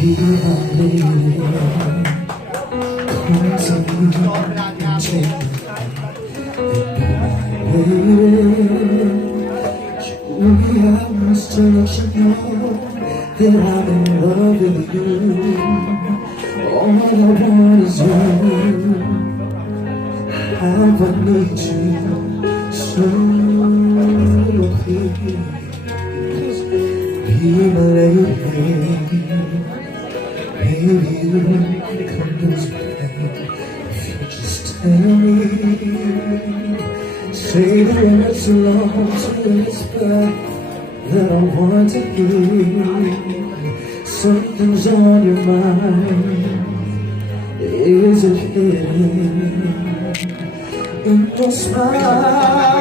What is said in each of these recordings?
Be my lady, come to me, take me, Julie, I must let you know that I'm in love with you. All I want is you. How I need you so please be my lady. Baby, you come this way. If you just tell me, say the words along to whisper that I want to hear. Something's on your mind. Is it hidden in your smile?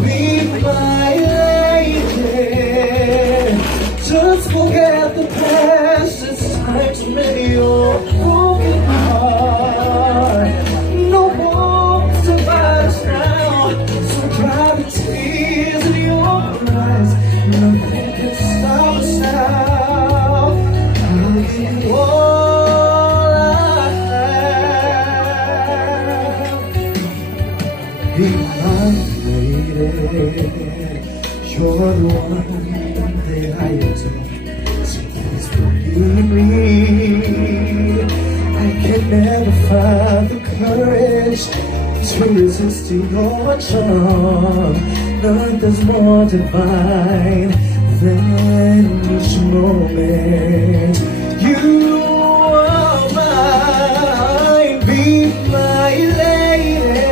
Be my lady. Just forget the past. It's time to mend your broken heart. No more survives now. So dry the tears in your eyes. Nothing can stop us now. I'll give you all I have. Be my lady. You're the one that I adore. So please believe me. I can never find the courage to resist your charm. Nothing's more divine than each moment. You are mine. Be my lady.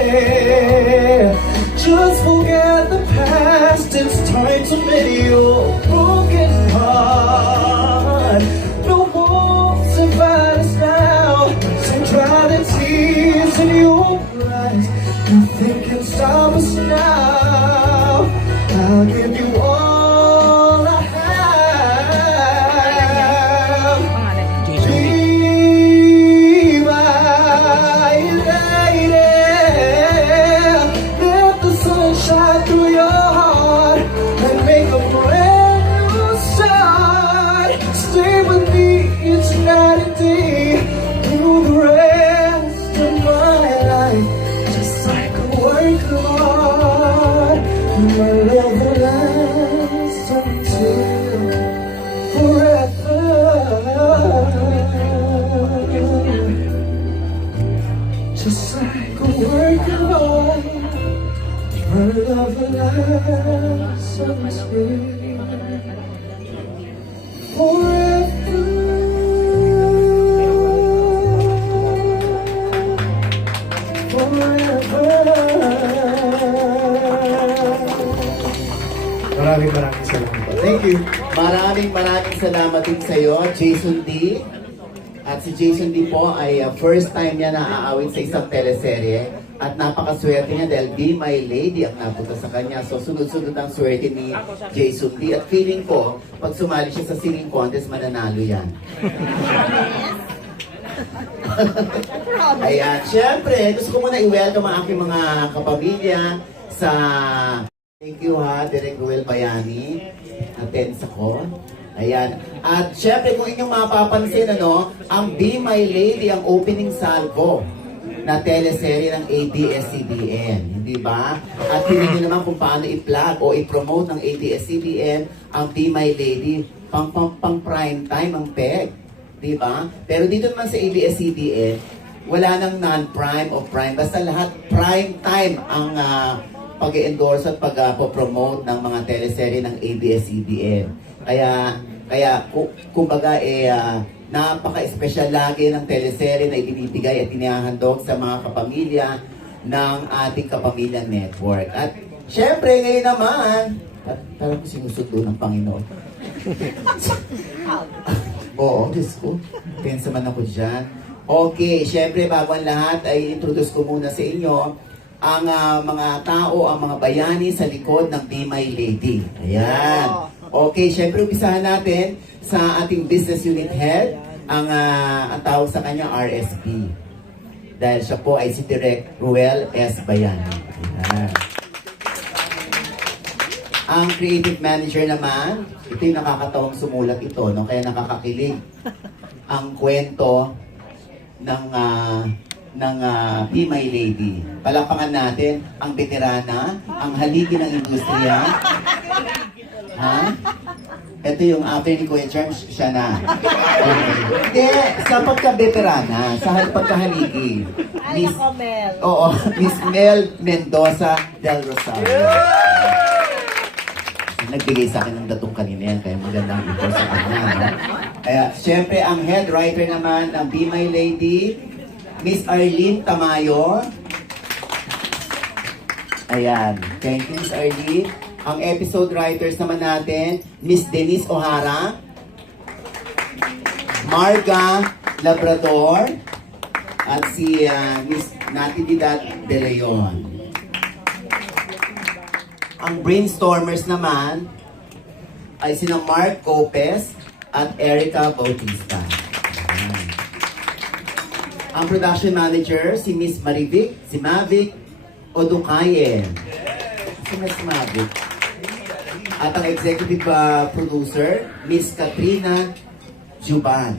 Just forget the past. It's time to mend your broken heart. No more survives now. So dry the tears in your eyes. Nothing can stop us now. I'll give you all I have. Be my lady. Let the sun shine through your heart and make a brand new start. Stay with me each night and day through the rest of my life. Just like a work of art. My love will last until forever. Just like a work of art. My love will last until forever. Maraming salamat po. Thank you. Maraming salamat din sa iyo, Jason D. At si Jason D po ay first time niya na aawit sa isang teleserye. At napakaswerte niya dahil Be My Lady ang napunta sa kanya. So sunod-sunod ang swerte ni Jason D. At feeling ko, pag sumali siya sa singing contest, mananalo yan. Ayan, syempre, gusto ko muna i-welcome ang aking mga kapamilya sa... Thank you ha, Direk Ruel Bayani. Attends ako. Ayan. At syempre, kung inyong mapapansin, ang Be My Lady, ang opening salvo na teleserye ng ABS-CBN. Hindi ba? At hindi nyo naman kung paano i-plug o i-promote ng ABS-CBN ang Be My Lady. Pang prime time ang PEG. Di ba? Pero dito naman sa ABS-CBN, wala nang non-prime o prime. Basta lahat prime time ang pag-endorse at pag-promote ng mga teleserye ng ABS-CBN. Kaya kumbaga napaka-espesyal lagi ng teleserye na ibinibigay at inihahandog sa mga kapamilya ng ating Kapamilya Network. At syempre ngayon naman, parang ko sinusundo ng Panginoon. Oo, Diyos ko. Tensa man ako dyan. Okay, syempre bago ang lahat ay introduce ko muna sa inyo ang mga tao, ang mga bayani sa likod ng Be My Lady. Ayan. Okay, syempre umpisahan natin sa ating business unit head, ang tawag sa kanya RSP. Dahil siya po ay si Direk Ruel S. Bayani. Ayan. Ang creative manager naman, ito yung nakakatawang sumulat ito, no? Kaya nakakakilig. Ang kwento ng Be My Lady. Palakpakan natin ang veterana, ang haligi ng industriya. Ha? Ito yung after ni Kuya Charms, siya na. Hindi, sa pagka-veterana, sa pagkahaligi. Ay, ako, Mel. Oo, Miss Mel Mendoza del Rosario. Nagbigay sa akin ng datong kanina yan, kaya magandang ito sa kanya. No? Kaya, syempre, ang head writer naman ng Be My Lady, Miss Arlene Tamayo. Ayan. Thank you, Miss Arlene. Ang episode writers naman natin, Miss Denise O'Hara, Marga Labrador, at si Miss Natividad De Leon. Ang brainstormers naman ay sina Mark Copes at Erica Bautista. Ayan. Ang production manager, si Miss Marivic, si Mavic Odukayen. Si Miss Mavic. At ang executive producer, Miss Katrina Juban.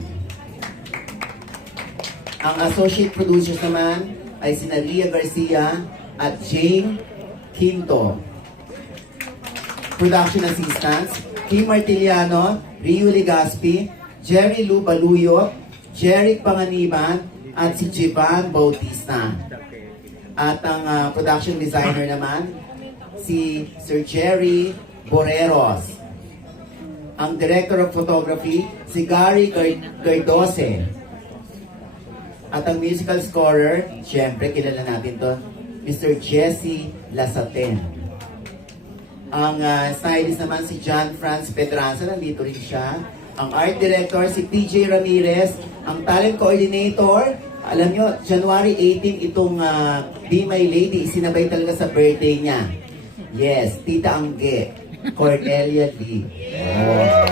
Ang associate producers naman ay sina Lia Garcia at Jane Quinto. Production assistants, Kim Martiliano, Rio Legaspi, Jerry Lu Baluyo, Jeric Panganiban, at si Jivan Bautista. At ang production designer naman, si Sir Jerry Boreros. Ang director of photography, si Gary Gardose. At ang musical scorer, syempre kilala natin to, Mr. Jesse Lasaten. Ang stylist naman si John Franz Pedraza, nandito rin siya. Ang art director si PJ Ramirez. Ang talent coordinator, alam nyo, January 18 itong Be My Lady, sinabay talaga sa birthday niya. Yes, Tita Angge, Cornelia Lee. Oh,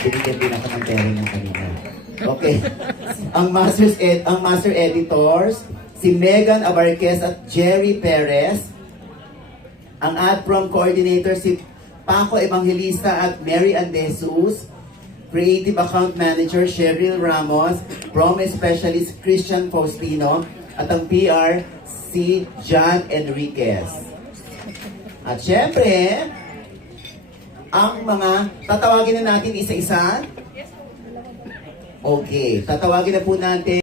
binigyan din ako ng pera ng kanina. Okay. Ang master editors, si Megan Abarquez at Jerry Perez. Ang ad prom coordinator, si Paco Evangelista at Mary Ann De Jesus. Creative account manager, Cheryl Ramos. Prom specialist, Christian Faustino. At ang PR, si John Enriquez. At syempre, ang mga tatawagin na natin isa-isa. Okay, tatawagin na po natin